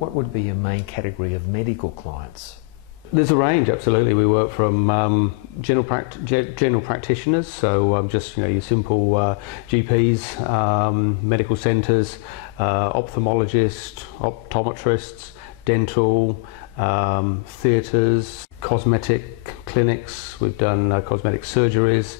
What would be your main category of medical clients? There's a range, absolutely. We work from general practitioners, so just your simple GPs, medical centres, ophthalmologists, optometrists, dental, theatres, cosmetic clinics. We've done cosmetic surgeries.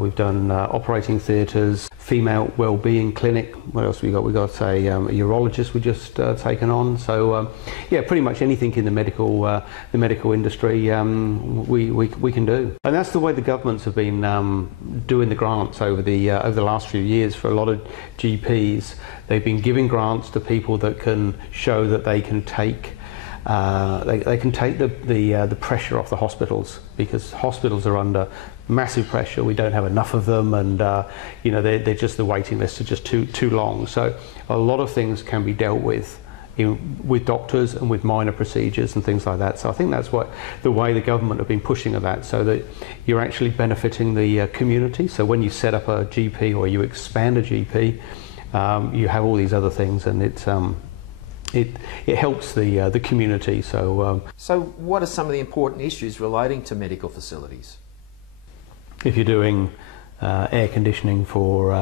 We've done operating theatres, female wellbeing clinic. What else we got? We got a urologist we just taken on. So yeah, pretty much anything in the medical industry we can do. And that's the way the governments have been doing the grants over the last few years for a lot of GPs. They've been giving grants to people that can show that they can take they can take the pressure off the hospitals, because hospitals are under massive pressure. We don't have enough of them, and they're just, the waiting lists are just too long. So a lot of things can be dealt with with doctors and with minor procedures and things like that. So I think that's what the way the government have been pushing at that, so that you're actually benefiting the community. So when you set up a GP or you expand a GP, you have all these other things, and it helps the community. So what are some of the important issues relating to medical facilities? If you're doing air conditioning for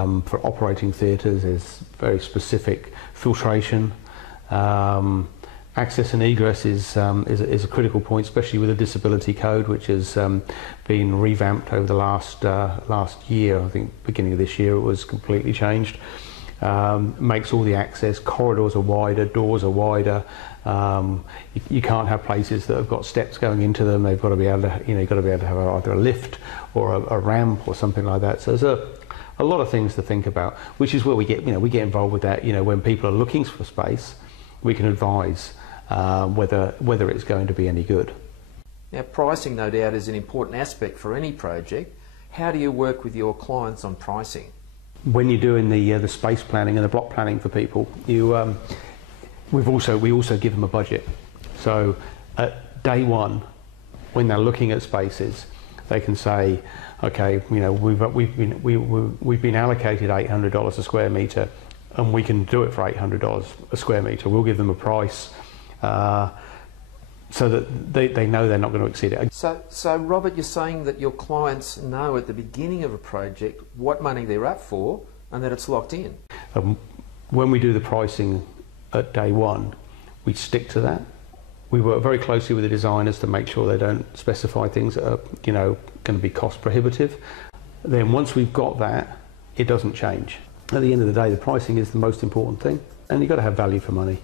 operating theatres, there's very specific filtration. Access and egress is a critical point, especially with the disability code, which has been revamped over the last year. I think beginning of this year it was completely changed. Makes all the access, corridors are wider, doors are wider. You can't have places that have got steps going into them. They've got to be able to, you've got to be able to have either a lift or a ramp or something like that. So there's a lot of things to think about, which is where we get involved with that. When people are looking for space, we can advise whether it's going to be any good. Now, pricing, no doubt, is an important aspect for any project. How do you work with your clients on pricing? When you're doing the space planning and the block planning for people, we also give them a budget. So at day one, when they're looking at spaces, they can say, okay, we've been allocated $800 a square metre, and we can do it for $800 a square metre. We'll give them a price so that they know they're not going to exceed it. So Robert, you're saying that your clients know at the beginning of a project what money they're up for and that it's locked in? When we do the pricing at day one, we stick to that. We work very closely with the designers to make sure they don't specify things that are going to be cost prohibitive. Then once we've got that, it doesn't change. At the end of the day, the pricing is the most important thing, and you've got to have value for money.